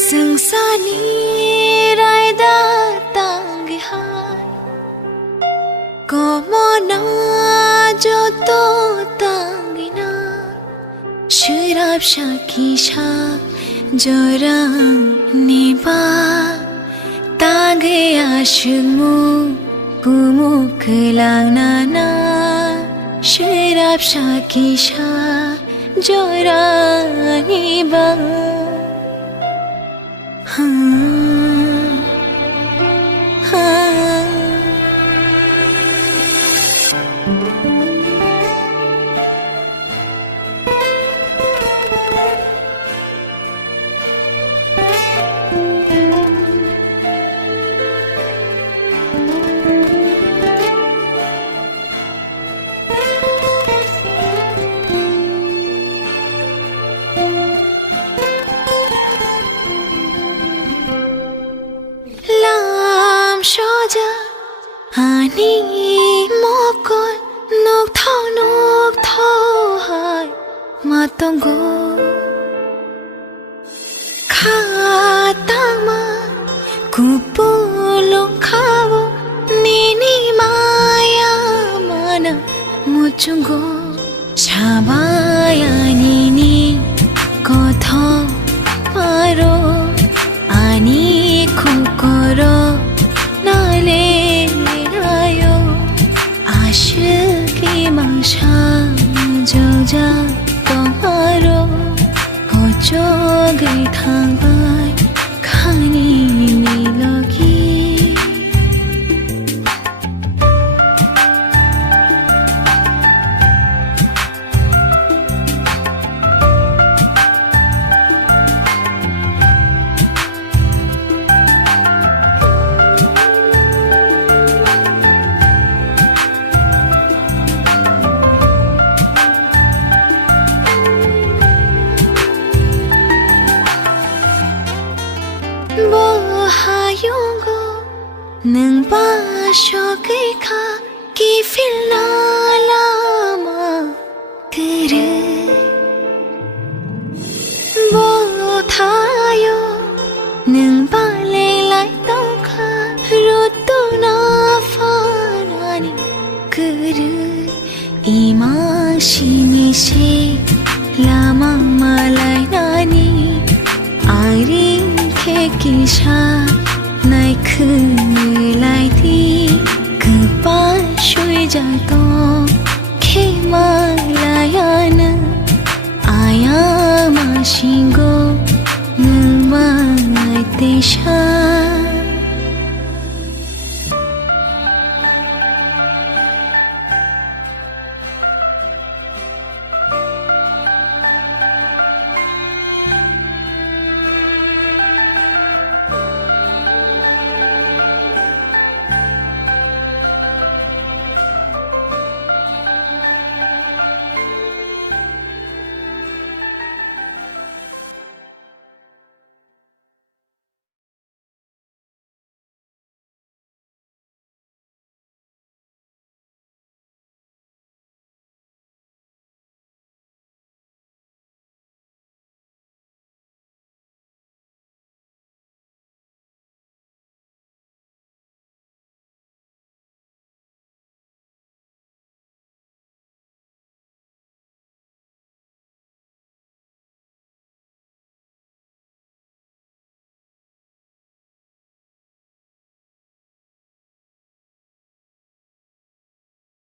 Sengsani raida tangihan Como na joto tangina Shirab shakisha jorang niba Tangi ashmu pumuk lang nana Shirab shakisha jorang niba Shoja ani mokon nok thau hai matongo kha tama kupulong khawo nini maya mana muchungo chabaya nini kotho paro ani khukoro Ashki mangsha joja tomaro hojo gai thangbai khani nilogi Hayungo nang ba shokai kha ki filna lama kare bo thayo nang ba le lai to kha rutu na fanani kare ima shini she lama malai nani ari kisha nai khulai thi kpa shui ja to khe malayan aya ma shingo nang mai te sha